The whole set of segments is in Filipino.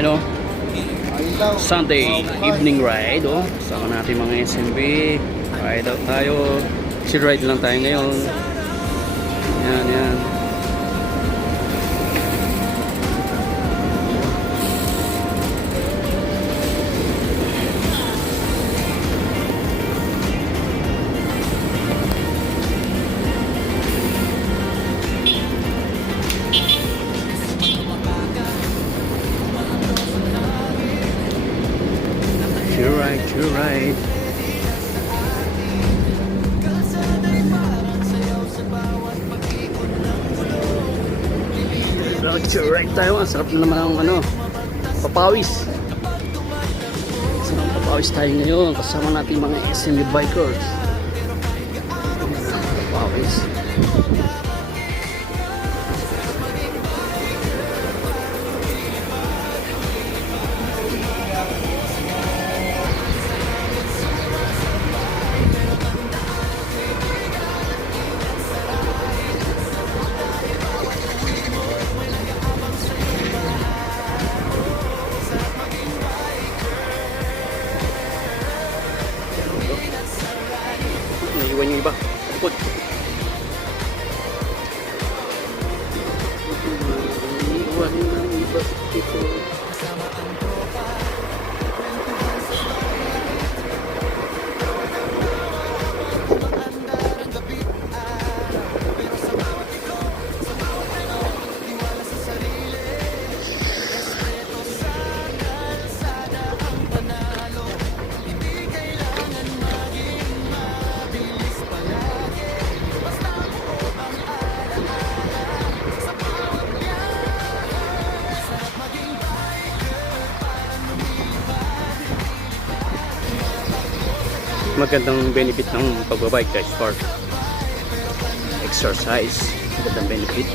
You know, Sunday evening ride, oh. Sama natin mga SMB. Ride out tayo. Ride lang tayo ngayon. Yan, yan. You're right. You're right tayo. Ang sarap na naman ang ano, papawis. Sarap papawis tayo ngayon. Kasama natin mga SMB bikers. Papawis. Naiwan yung iba. Put. Naiwan ng iba dito. Magandang benefit ng pagbabike guys, for exercise. Magandang benefit.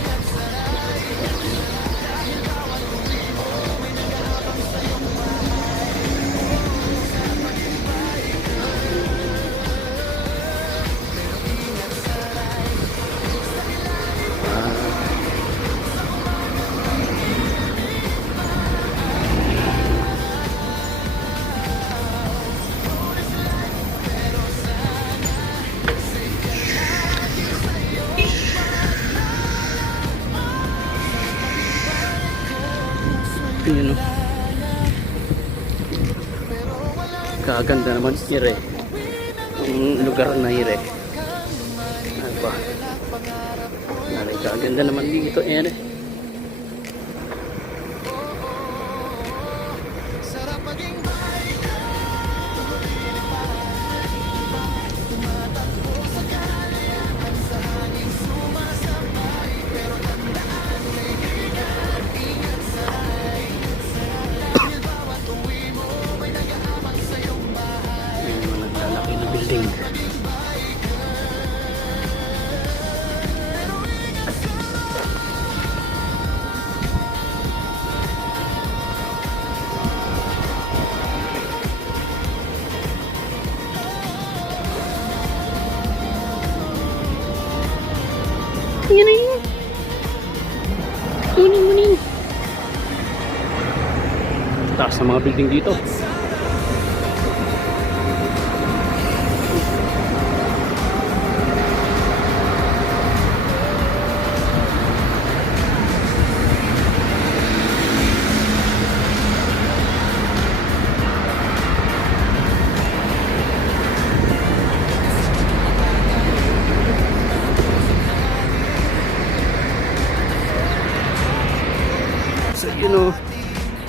Yun, no? Kaganda naman Hire, ang lugar na Hire. Ano ba? Kaganda naman dito Hire. Building. Yan na yun. Muning. Taas ng mga building dito. So you know,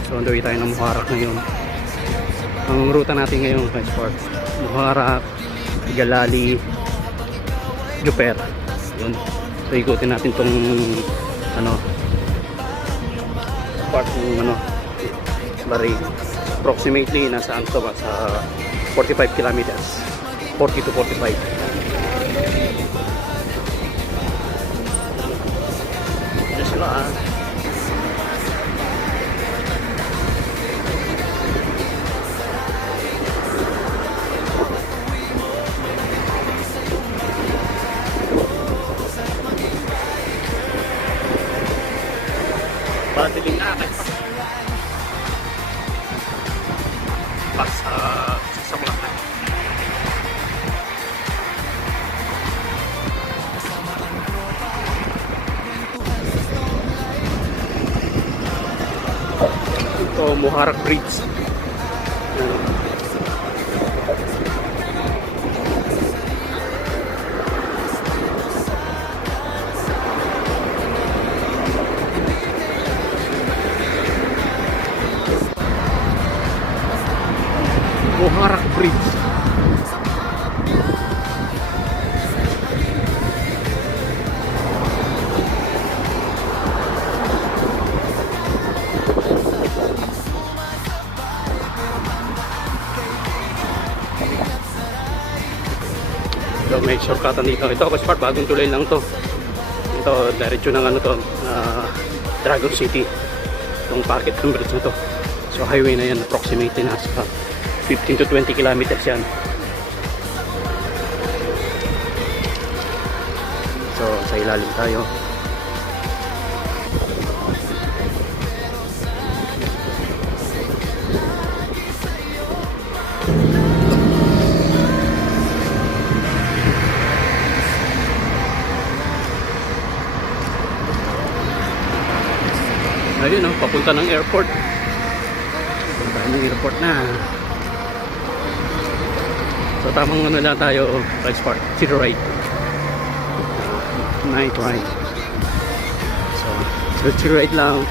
so on the way tayo ng Muharraq ngayon. Ang ruta natin ngayon guys, for Muharraq, Galali, Juper. Yun. So ikutin natin tong ano, part ng ano, Bari. Approximately nasa ano ba, sa 45 kilometers, 40 to 45. Just sila Batiling akin. Ito, Muharraq Bridge. Muharraq Bridge. So, may shortcutan dito. Ito, Kaspart, bagong tulay lang to. Ito, diretso ng ano to, Dragon City. Itong packet ng bridge na to. So, highway na yan, approximately nasa 15 to 20 kilometers yan. So, sa ilalim tayo. Ayun, no, papunta ng airport. Papunta ng airport na. So, tamang ano lang tayo, right part, to the right. Night ride. So, to the right lang.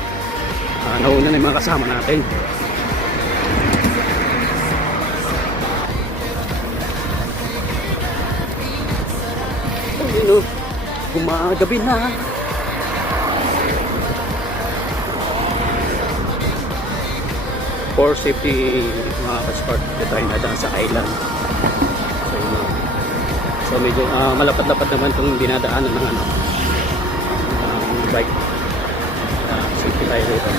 Nauna na yung mga kasama natin. Ayun, no, gumagabi na. For safety, mga Kaspart, dito tayo nadaan sa island. So, yun, so medyo malapad-lapad naman itong dinadaanan ng ano, bike. Safety tayo dito.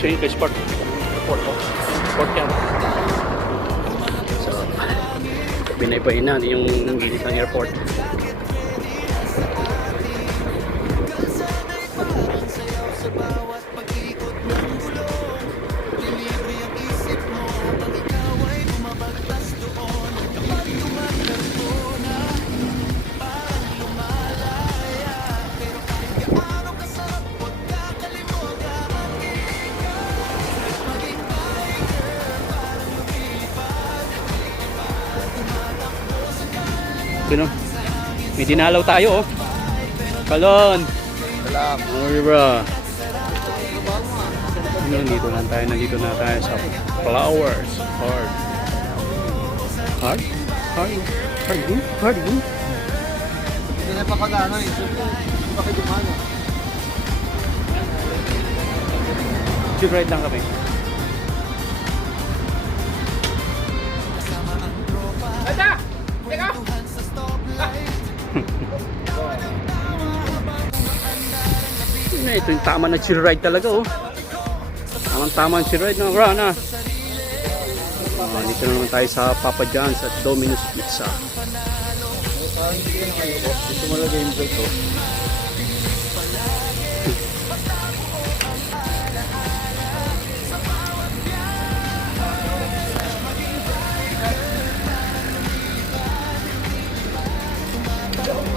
So yun kay Sport. Airport ko. Sport yan. So, binaybayin na yung gilid ng airport. Sino? May dinalaw tayo, oh. Kalon. Salam. Okay, bro. Nandito na tayo sa Flowers. Hard? Hindi na papagano eh. Bakit dumano? Chill ride lang kami. Ito yung tama na chill ride talaga, oh. Tamang chill ride na, bro, na. Dito na naman tayo sa Papa John's at Domino's Pizza. Gusto mo lagay yung vlog ko?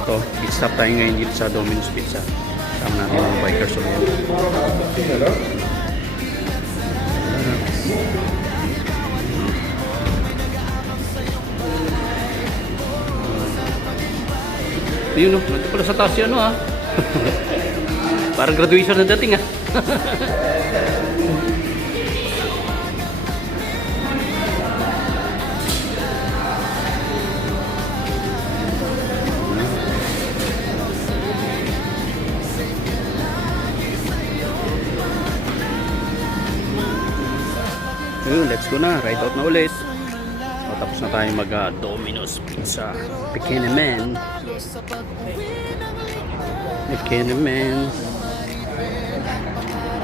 Ito, pit stop tayo ngayon dito sa Domino's Pizza. Kasama natin mga bikers ulit. Yun, nandito pala sa taas yun, ah. Parang graduation na dating, ah. Yun, let's go na. Ride out na ulit. So, tapos na tayo mag Domino's Pizza. Pekin man.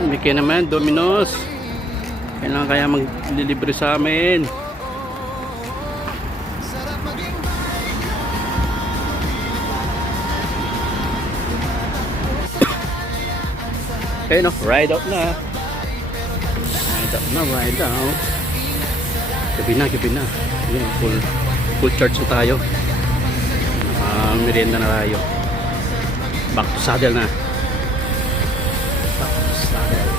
May naman, Domino's. Kailangan kaya maglilibre sa amin. Okay, no, ride out na. Ride out. Gabi na. Yun, full charge na tayo. Merienda na tayo. Back to saddle na. Back to saddle.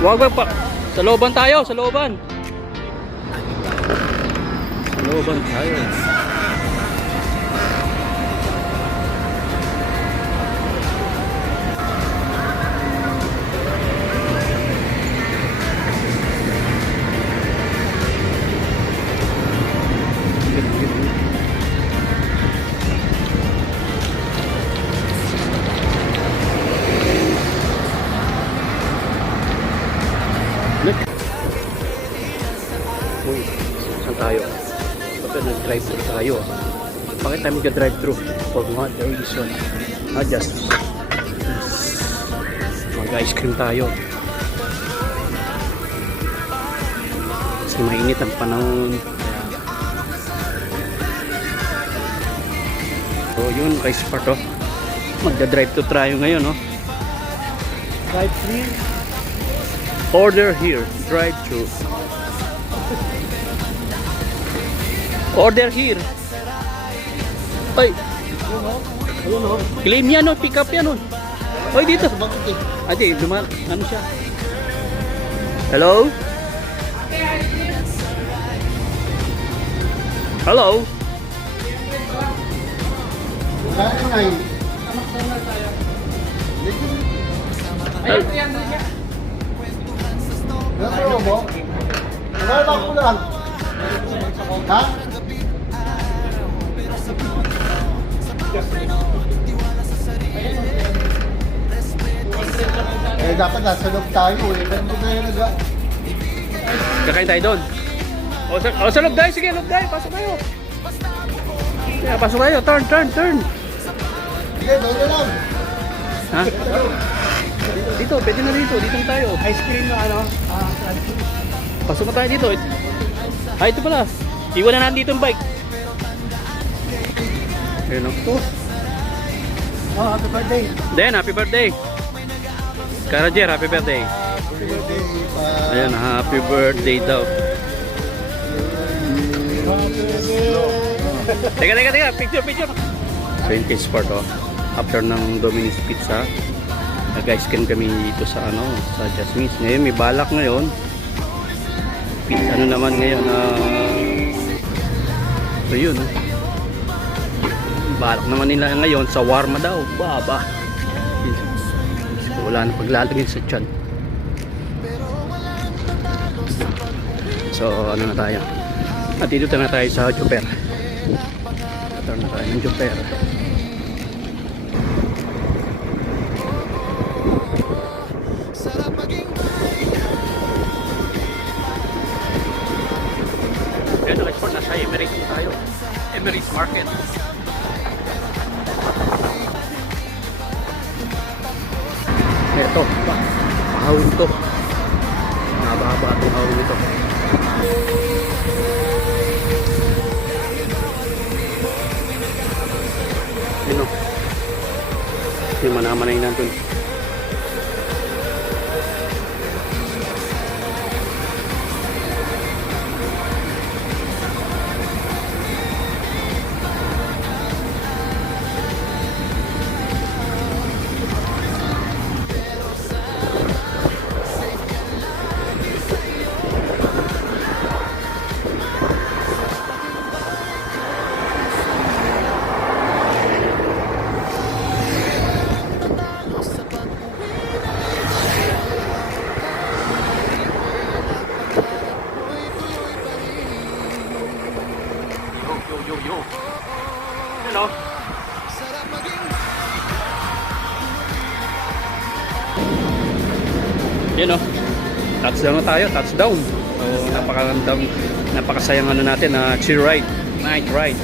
Wag pa. Sa looban tayo, sa looban. Sa looban tayo. Uy, saan tayo? Bakit nag-drive-thru tayo? Bakit tayo mag-drive-thru? For what reason? Not just mag-ice cream tayo. Kasi mainit ang panahon. So yun, rice part oh. Magda-drive-thru tayo ngayon oh. Drive-thru. Order here, drive-thru. Order here. Ay, Ayun o. claim yan no, pick up yan no. Oy, dito. Bakit eh? Ate, ano siya? Hello? Hello? Saan na yun? Ayun, Ano mo? Wala ko lang. Ha? Eh, dapat nasa loob tayo eh. Ganito tayo kakain tayo doon. O, sa loob tayo. Sige, loob tayo. Pasok tayo. Yeah, pasok tayo. Turn. Sige, doon na lang. Ha? Dito, pwede na dito. Dito tayo. Ice cream na ano? Pasok na tayo dito. Ay, ito pala. Iwan na natin dito yung bike. Ayun o. Oh, happy birthday. Then, happy birthday. Karajer, happy birthday. Happy birthday. Ayan, happy birthday daw. Teka. Picture. So, yung case part oh. After ng Domino's Pizza, nag-ice cream kami dito sa sa Jasmine's. Ngayon, may balak ngayon. Ano naman ngayon, so yun. Balak naman nila ngayon sa warma daw. Baba. Wala na paglalagay sa tiyan. So ano na tayo? At dito na tayo sa Joper. Ito na tayo ng Joper. Ito export na sa Emirates tayo. Emirates Market. Ito, pahawin to. Nababa itong hawin ito. Ano? Yung manamanay natin. Yun o. Touchdown na tayo. Touchdown. So napakasayang ano natin na chill ride. Night ride.